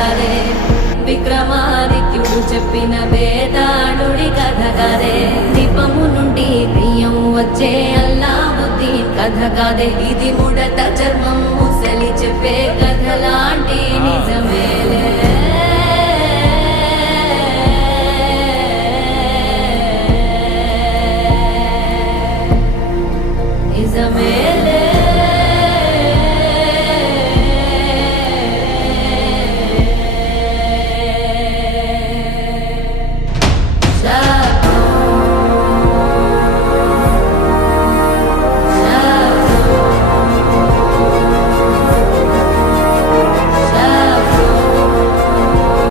కాదే, విక్రమాదిత్యుడు చెప్పిన వేదాళుడి కథ కాదే, దీపము నుండి బియ్యం వచ్చే అల్లావుద్దీన్ కథ కాదే, ఇది ముడత చర్మం ముసలి చెప్పే కథ లాంటి నిజమే.